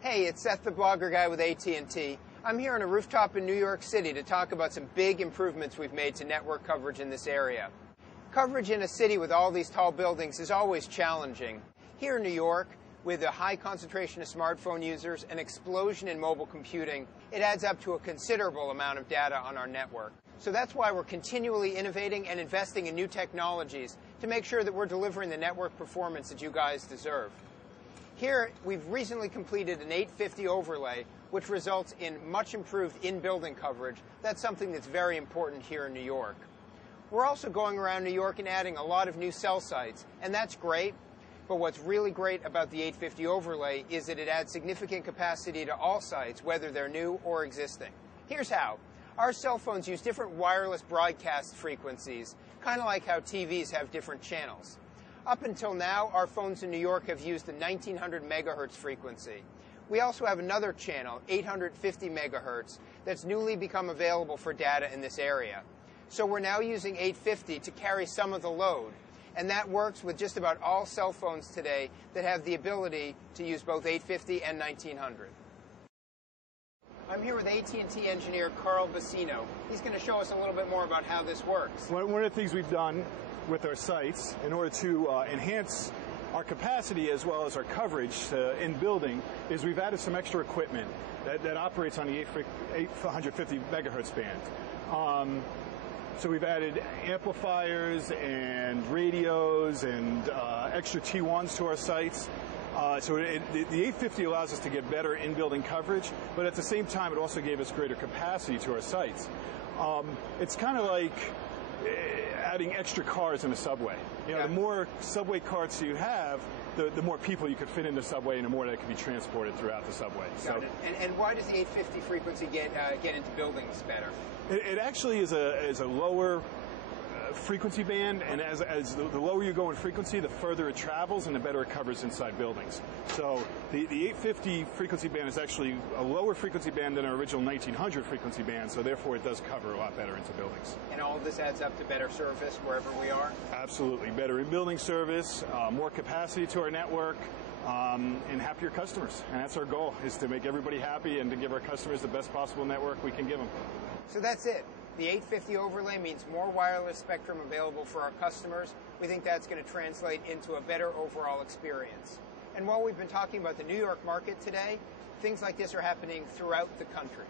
Hey, it's Seth the Blogger Guy with AT&T. I'm here on a rooftop in New York City to talk about some big improvements we've made to network coverage in this area. Coverage in a city with all these tall buildings is always challenging. Here in New York, with a high concentration of smartphone users and explosion in mobile computing, it adds up to a considerable amount of data on our network. So that's why we're continually innovating and investing in new technologies to make sure that we're delivering the network performance that you guys deserve. Here, we've recently completed an 850 overlay, which results in much improved in-building coverage. That's something that's very important here in New York. We're also going around New York and adding a lot of new cell sites, and that's great. But what's really great about the 850 overlay is that it adds significant capacity to all sites, whether they're new or existing. Here's how. Our cell phones use different wireless broadcast frequencies, kind of like how TVs have different channels. Up until now, our phones in New York have used the 1900 megahertz frequency. We also have another channel, 850 megahertz, that's newly become available for data in this area. So we're now using 850 to carry some of the load. And that works with just about all cell phones today that have the ability to use both 850 and 1900. I'm here with AT&T engineer Carl Bassino. He's going to show us a little bit more about how this works. One of the things we've done with our sites in order to enhance our capacity as well as our coverage in building is we've added some extra equipment that operates on the 850 megahertz band. So we've added amplifiers and radios and extra T1s to our sites. So the 850 allows us to get better in-building coverage, but at the same time it also gave us greater capacity to our sites. It's kind of like adding extra cars in a subway. The more subway carts you have, the more people you could fit in the subway and the more that can be transported throughout the subway. Got it. And why does the 850 frequency get into buildings better? It actually is a lower frequency band, and as the lower you go in frequency, the further it travels and the better it covers inside buildings. So the 850 frequency band is actually a lower frequency band than our original 1900 frequency band, so therefore it does cover a lot better into buildings. And all of this adds up to better service wherever we are? Absolutely. Better in-building service, more capacity to our network, and happier customers. And that's our goal, is to make everybody happy and to give our customers the best possible network we can give them. So that's it. The 850 overlay means more wireless spectrum available for our customers. We think that's going to translate into a better overall experience. And while we've been talking about the New York market today, things like this are happening throughout the country.